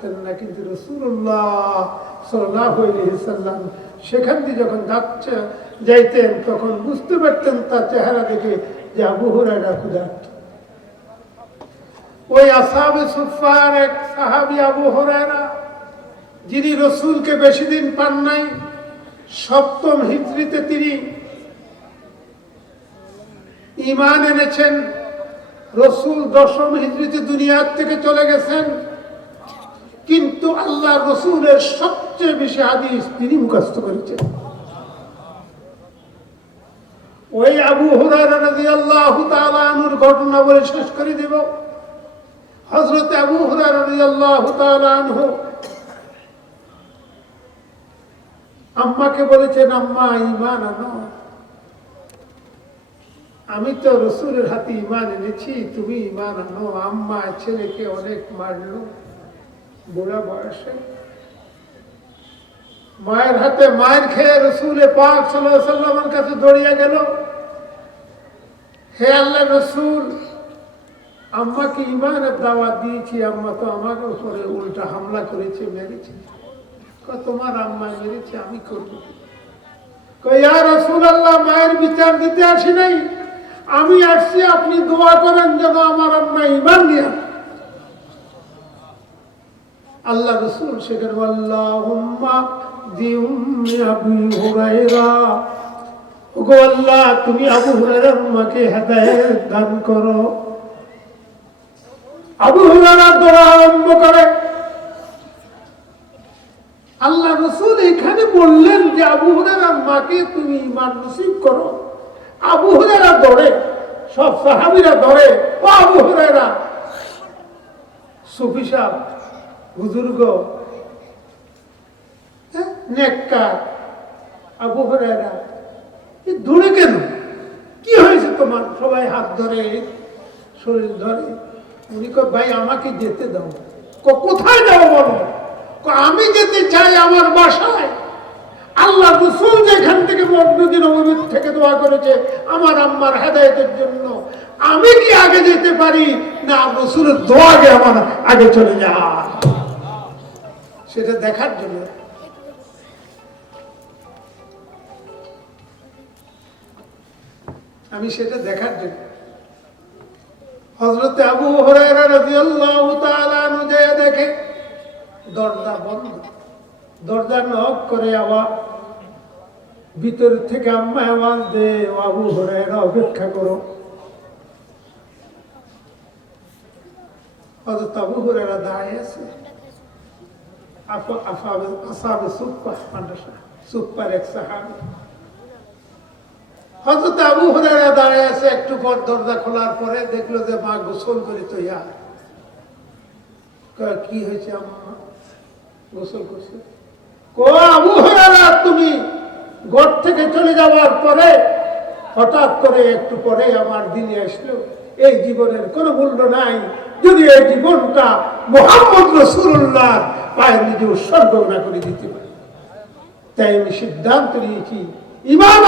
করতেন না, কিন্তু রসুল্লাহ সাল্লাম সেখান দিয়ে যখন যাচ্ছে, যাইতেন, তখন বুঝতে পারতেন তার চেহারা দেখে যে আবু হুরায়রা ক্ষুধার্ত। ওই আসাবে সুফার এক সাহাবি আবু হুরায়রা, যিনি রসুলকে বেশি দিন পান নাই, সপ্তম হিজড়িতে তিনি ইমান এনেছেন, রসুল দশম হিজড়িতে দুনিয়ার থেকে চলে গেছেন। কিন্তু আল্লাহ রসুলের সবচেয়ে বেশি হাদিস তিনি মুখস্থ করেছেন। ওই আবু হুরার ঘটনা বলে শেষ করে দেব। হজরত আবু হুরার আম্মাকে বলেছেন, আম্মা ইমান আনো। আমি তো রসুলের হাতে ইমান এনেছি, তুমি ইমান আনো। আম্মা, ছেলেকে অনেক মারল। বুড়া বয়সে। মায়ের হাতে মায়ের খেয়ে রসুলে পাক সাল্লামের কাছে দৌড়িয়ে গেল। হে আল্লাহ রসুল, আম্মাকে ইমানের দাওয়াত দিয়েছি, আম্মা তো আমার উপরে উল্টা হামলা করেছে, মেরেছে। তোমার আম্মা মেরেছে, আমি করব রসুল আল্লাহ মায়ের বিচার দিতে আসি নাই। আমি আসছি, আপনি দোয়া করেন যেন আমার আম্মা ইমান নিয়ে। আল্লাহ রসুল ওগো আল্লাহ, তুমি আবু আম্মাকে হেদায়েত দান করো। আবু হুরায়রা দোয়া আরম্ভ করে। আল্লাহ রসুল এখানে বললেন যে, আবু হুরায়রার মাকে তুমি ইমান নসিব করো। আবু হুরায়রা দৌড়ে, সব সাহাবিরা দৌড়ে, ও আবু হুরায়রা, সুফি সাহেব বুজুর্গ হ্যাঁ, দূরে কেন? কি হয়েছে তোমার? সবাই হাত ধরে শরীর ধরে। উনি ভাই আমাকে যেতে দাও। কোথায় যাও বলো? আমি যেতে চাই আমার বাসায়। আল্লাহ রসুল যেখান থেকে মসজিদ নবীর থেকে করেছে আমার আম্মার হেদায়তের জন্য। আমি কি আগে যেতে পারি? না, রসুলের দোয়াকে আমার আগে চলে যায়। সেটা দেখার জন্য। আমি সেটা দেখার জন্য। হজরত আবু আনহু দেখে, দরজা বন্ধ। দরজা নক করে আবার ভিতর থেকে আম্মা আওয়াজ দে আবু হরাইরা অপেক্ষা করো। হজরত আবু হরাইরা দাঁড়িয়ে আছে। একটু পর দরজা খোলার পরে দেখল যে গোসল কয়, কি হয়েছে আবু তুমি ঘর থেকে চলে যাওয়ার পরে হঠাৎ করে একটু পরে আমার দিনে আসলো, এই জীবনের কোনো মূল্য নাই, যদি এই জীবনটা মোহাম্মদ রসুল্লাহ পায়ের নিজে উৎসর্গ না করে দিতে পারে। তাই আমি সিদ্ধান্ত নিয়েছি ইমাম